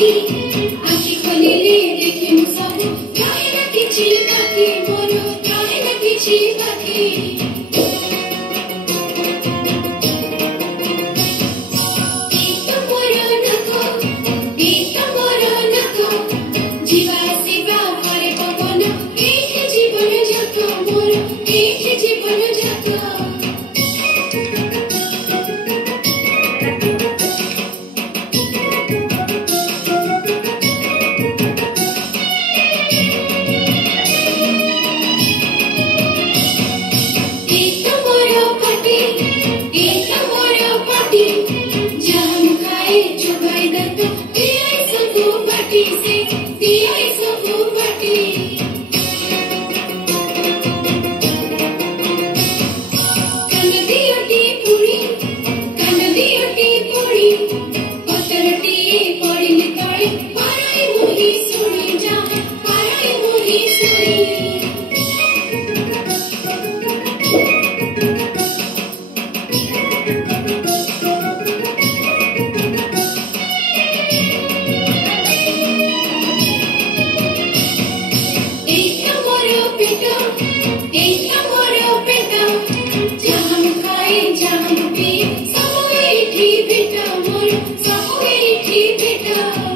आखि खोलिले देखि मु सब त्राए न किछि बाकी मोर त्राए न किछि बाकी जीवा शिवा हरे पवन एठे जीवन जात मोर एठे जीवन जात एक मोर पाटी जाम खाए चुबाई दत्त पियाई सबू बाटी से पियाई सबू बाटी कनदियोटी पुड़ी पतरटी पड़िले तळे पाराई मुही सुनी जा पाराई मुही सुनी एक मोर पेटा जहाँ खाए जहाँ पी सब एठी बेटा मोर सब एठी बेटा